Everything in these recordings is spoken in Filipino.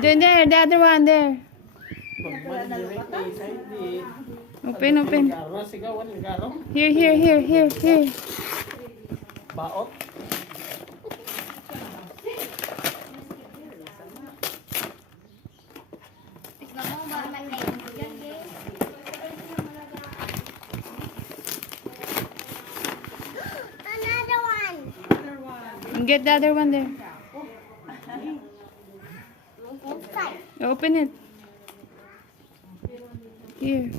There, the other one there. Open, open. Here. Baot. Another one. Get the other one there. Inside. Open it. Here.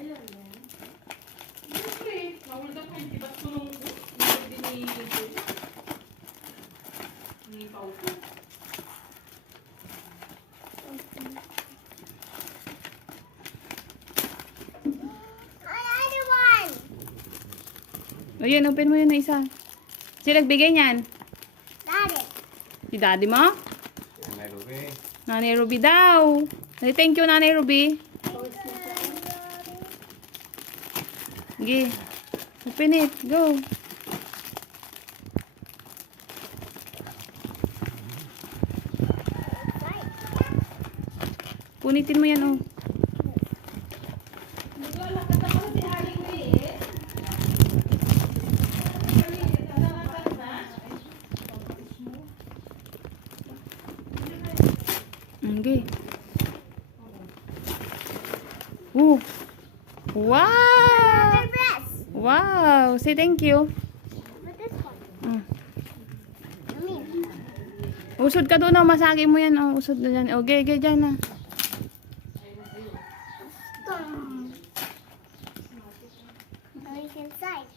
Another one. O yun, open mo yun na isa. Sino nagbigay niyan? Daddy. Si daddy mo? Nanay Ruby. Nanay Ruby daw. Say thank you, Nanay Ruby. Sige. Open it. Go. Punitin mo yan, oh. Okay. Ooh. Wow! Another dress. Wow! Say thank you. With this one. Mm. Mommy. Usod ka doon, oh. Masagi mo yan, oh. Usod na dyan. Okay, dyan na. Now you can inside.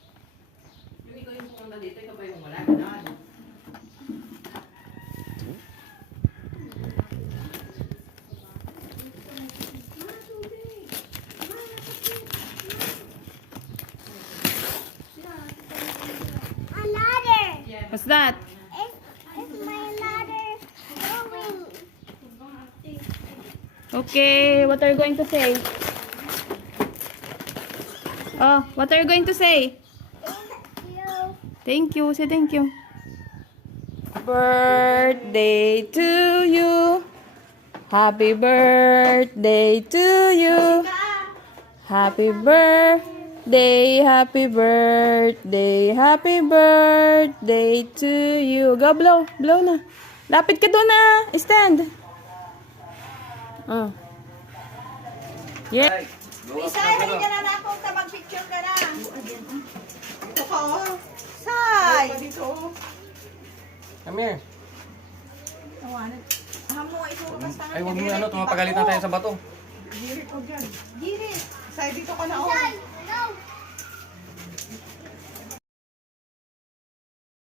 Another. What's that? It's my ladder going. Okay, what are you going to say? Oh, what are you going to say? Thank you. Thank you. Say thank you. Birthday to you. Happy birthday to you. Happy birthday, happy birthday, happy birthday to you. Go blow. Blow na. Lapit ka doon na. Stand. Oh. Yeah. Isa, hindi ka na ako ka mag-picture ka na. Ito ka, oh. Say! Come here. Tawanan. Aham mo, ito mas tangan. Ay, huwag mo ano, tumapagalitan tayo sa bato. Girit o dyan. Girit. Say, dito ka na, oh.